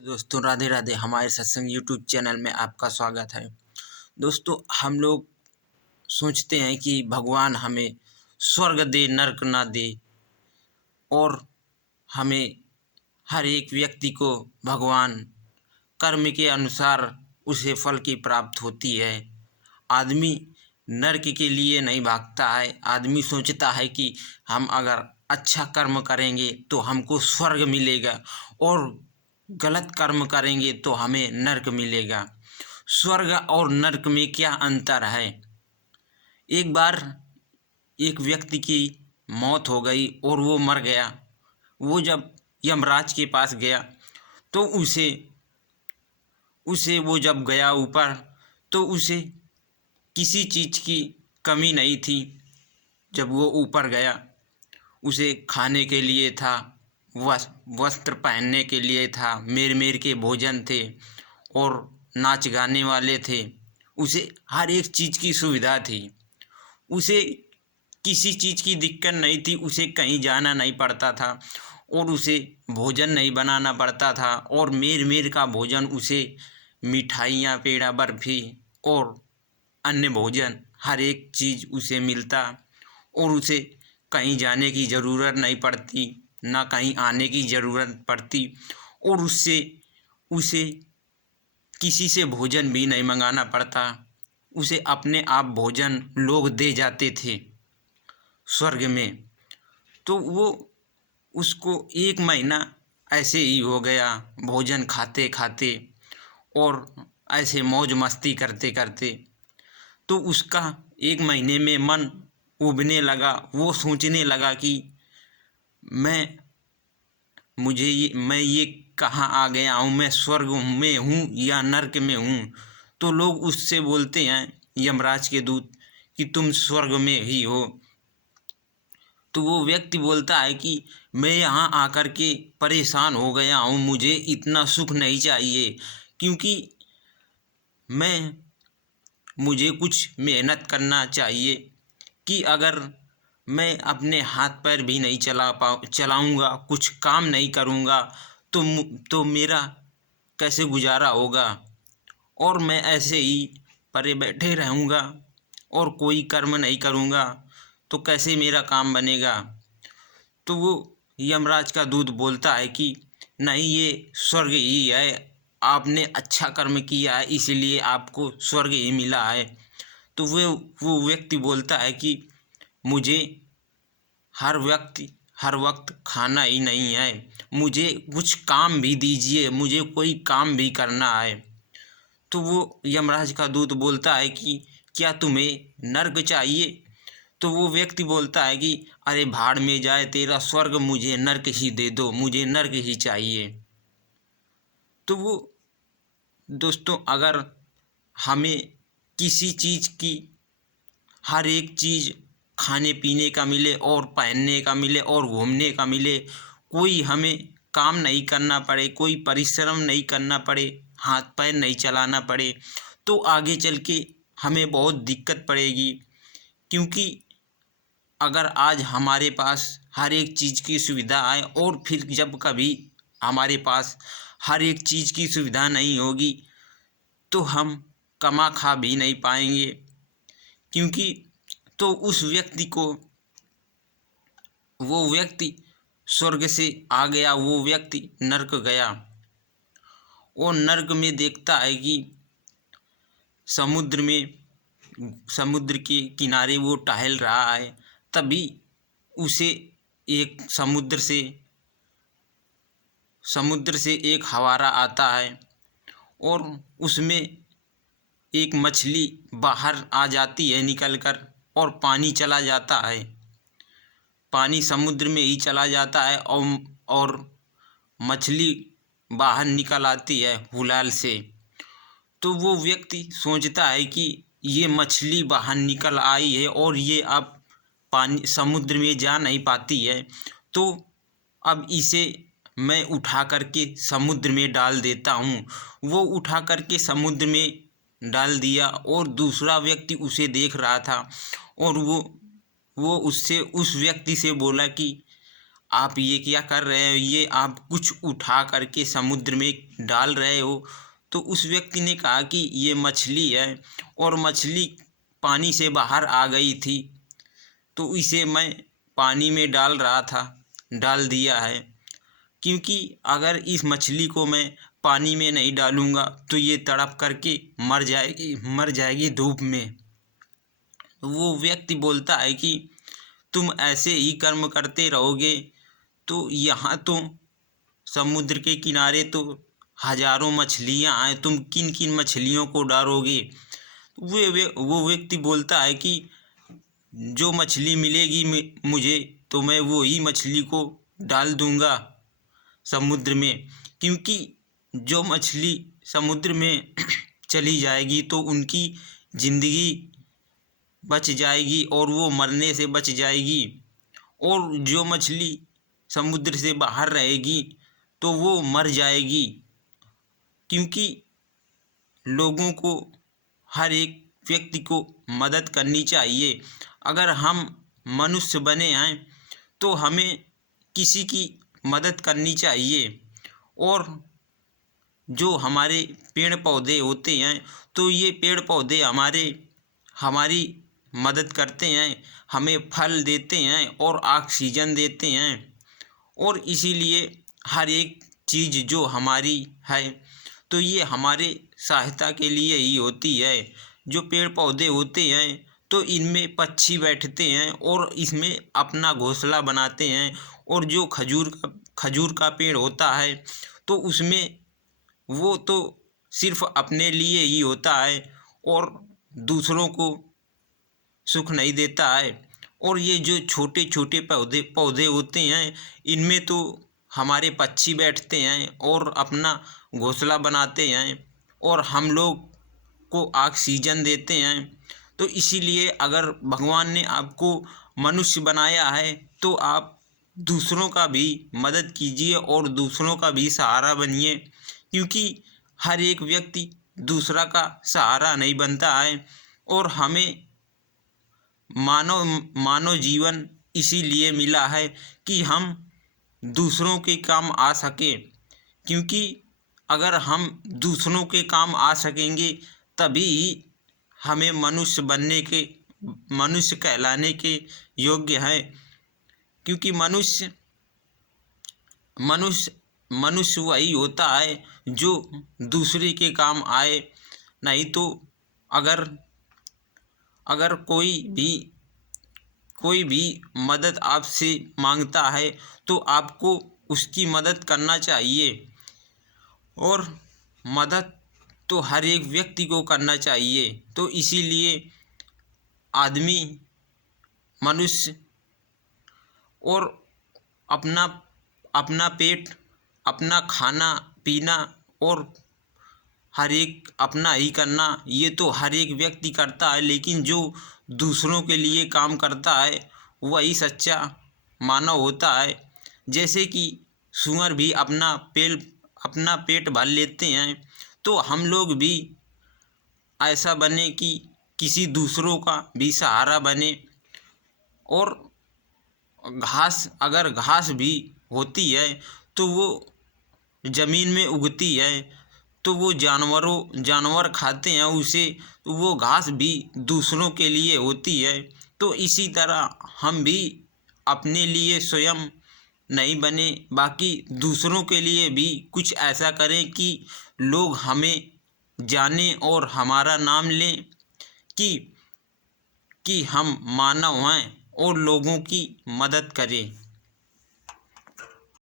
दोस्तों राधे राधे। हमारे सत्संग यूट्यूब चैनल में आपका स्वागत है। दोस्तों हम लोग सोचते हैं कि भगवान हमें स्वर्ग दे, नरक ना दे, और हमें हर एक व्यक्ति को भगवान कर्म के अनुसार उसे फल की प्राप्त होती है। आदमी नरक के लिए नहीं भागता है। आदमी सोचता है कि हम अगर अच्छा कर्म करेंगे तो हमको स्वर्ग मिलेगा, और गलत कर्म करेंगे तो हमें नरक मिलेगा। स्वर्ग और नरक में क्या अंतर है? एक बार एक व्यक्ति की मौत हो गई और वो मर गया। वो जब यमराज के पास गया तो उसे उसे वो जब गया ऊपर, तो उसे किसी चीज़ की कमी नहीं थी। जब वो ऊपर गया, उसे खाने के लिए था, वस्त्र पहनने के लिए था, मेर मेर के भोजन थे, और नाच गाने वाले थे। उसे हर एक चीज़ की सुविधा थी। उसे किसी चीज़ की दिक्कत नहीं थी। उसे कहीं जाना नहीं पड़ता था, और उसे भोजन नहीं बनाना पड़ता था। और मेर मेर का भोजन उसे मिठाइयाँ, पेड़ा, बर्फी और अन्य भोजन हर एक चीज़ उसे मिलता, और उसे कहीं जाने की ज़रूरत नहीं पड़ती, ना कहीं आने की ज़रूरत पड़ती। और उससे उसे किसी से भोजन भी नहीं मंगाना पड़ता। उसे अपने आप भोजन लोग दे जाते थे स्वर्ग में। तो वो उसको 1 महीना ऐसे ही हो गया, भोजन खाते खाते और ऐसे मौज मस्ती करते करते। तो उसका 1 महीने में मन उबने लगा। वो सोचने लगा कि मैं ये कहाँ आ गया हूँ? मैं स्वर्ग में हूँ या नरक में हूँ? तो लोग उससे बोलते हैं, यमराज के दूत, कि तुम स्वर्ग में ही हो। तो वो व्यक्ति बोलता है कि मैं यहाँ आकर के परेशान हो गया हूँ, मुझे इतना सुख नहीं चाहिए, क्योंकि मैं मुझे कुछ मेहनत करना चाहिए, कि अगर मैं अपने हाथ पैर भी नहीं चलाऊँगा, कुछ काम नहीं करूँगा, तो मेरा कैसे गुजारा होगा? और मैं ऐसे ही परे बैठे रहूँगा और कोई कर्म नहीं करूँगा तो कैसे मेरा काम बनेगा? तो वो यमराज का दूत बोलता है कि नहीं, ये स्वर्ग ही है, आपने अच्छा कर्म किया है, इसलिए आपको स्वर्ग ही मिला है। तो वो व्यक्ति बोलता है कि मुझे हर वक्त खाना ही नहीं है, मुझे कुछ काम भी दीजिए, मुझे कोई काम भी करना है। तो वो यमराज का दूत बोलता है कि क्या तुम्हें नर्क चाहिए? तो वो व्यक्ति बोलता है कि अरे भाड़ में जाए तेरा स्वर्ग, मुझे नर्क ही दे दो, मुझे नर्क ही चाहिए। तो वो दोस्तों, अगर हमें किसी चीज़ की हर एक चीज़ खाने पीने का मिले और पहनने का मिले और घूमने का मिले, कोई हमें काम नहीं करना पड़े, कोई परिश्रम नहीं करना पड़े, हाथ पैर नहीं चलाना पड़े, तो आगे चल के हमें बहुत दिक्कत पड़ेगी। क्योंकि अगर आज हमारे पास हर एक चीज़ की सुविधा है, और फिर जब कभी हमारे पास हर एक चीज़ की सुविधा नहीं होगी, तो हम कमा खा भी नहीं पाएंगे। क्योंकि तो उस व्यक्ति को, वो व्यक्ति स्वर्ग से आ गया, वो व्यक्ति नरक गया, और नरक में देखता है कि समुद्र के किनारे वो टहल रहा है। तभी उसे एक समुद्र से एक हवारा आता है, और उसमें एक मछली बाहर आ जाती है निकल कर, और पानी चला जाता है, पानी समुद्र में ही चला जाता है, और मछली बाहर निकल आती है हुलाल से। तो वो व्यक्ति सोचता है कि ये मछली बाहर निकल आई है और ये अब पानी समुद्र में जा नहीं पाती है, तो अब इसे मैं उठा करके समुद्र में डाल देता हूँ। वो उठा करके समुद्र में डाल दिया, और दूसरा व्यक्ति उसे देख रहा था, और वो उस व्यक्ति से बोला कि आप ये क्या कर रहे हो, ये आप कुछ उठा करके समुद्र में डाल रहे हो। तो उस व्यक्ति ने कहा कि ये मछली है और मछली पानी से बाहर आ गई थी, तो इसे मैं पानी में डाल रहा था, डाल दिया है। क्योंकि अगर इस मछली को मैं पानी में नहीं डालूँगा तो ये तड़प करके मर जाएगी धूप में। वो व्यक्ति बोलता है कि तुम ऐसे ही कर्म करते रहोगे तो यहाँ तो समुद्र के किनारे तो हजारों मछलियाँ हैं, तुम किन किन मछलियों को डालोगे। वो व्यक्ति बोलता है कि जो मछली मिलेगी मुझे तो मैं वो ही मछली को डाल दूँगा समुद्र में। क्योंकि जो मछली समुद्र में चली जाएगी तो उनकी ज़िंदगी बच जाएगी और वो मरने से बच जाएगी, और जो मछली समुद्र से बाहर रहेगी तो वो मर जाएगी। क्योंकि लोगों को, हर एक व्यक्ति को मदद करनी चाहिए। अगर हम मनुष्य बने हैं तो हमें किसी की मदद करनी चाहिए। और जो हमारे पेड़ पौधे होते हैं तो ये पेड़ पौधे हमारी मदद करते हैं, हमें फल देते हैं और ऑक्सीजन देते हैं। और इसीलिए हर एक चीज़ जो हमारी है तो ये हमारे सहायता के लिए ही होती है। जो पेड़ पौधे होते हैं तो इनमें पक्षी बैठते हैं और इसमें अपना घोंसला बनाते हैं। और जो खजूर का पेड़ होता है तो उसमें वो तो सिर्फ अपने लिए ही होता है और दूसरों को सुख नहीं देता है। और ये जो छोटे छोटे पौधे होते हैं इनमें तो हमारे पक्षी बैठते हैं और अपना घोंसला बनाते हैं और हम लोग को ऑक्सीजन देते हैं। तो इसीलिए अगर भगवान ने आपको मनुष्य बनाया है तो आप दूसरों का भी मदद कीजिए और दूसरों का भी सहारा बनिए। क्योंकि हर एक व्यक्ति दूसरा का सहारा नहीं बनता है। और हमें मानव जीवन इसीलिए मिला है कि हम दूसरों के काम आ सकें। क्योंकि अगर हम दूसरों के काम आ सकेंगे तभी हमें मनुष्य कहलाने के योग्य है। क्योंकि मनुष्य वही होता है जो दूसरे के काम आए। नहीं तो अगर कोई भी मदद आपसे मांगता है तो आपको उसकी मदद करना चाहिए। और मदद तो हर एक व्यक्ति को करना चाहिए। तो इसीलिए आदमी, मनुष्य और अपना पेट, अपना खाना पीना और हर एक अपना ही करना, ये तो हर एक व्यक्ति करता है। लेकिन जो दूसरों के लिए काम करता है वही सच्चा मानव होता है। जैसे कि सूअर भी अपना पेट भर लेते हैं, तो हम लोग भी ऐसा बने कि किसी दूसरों का भी सहारा बने। और अगर घास भी होती है तो वो ज़मीन में उगती है तो वो जानवर खाते हैं उसे, तो वो घास भी दूसरों के लिए होती है। तो इसी तरह हम भी अपने लिए स्वयं नहीं बने, बाकी दूसरों के लिए भी कुछ ऐसा करें कि लोग हमें जानें और हमारा नाम लें कि हम मानव हैं और लोगों की मदद करें।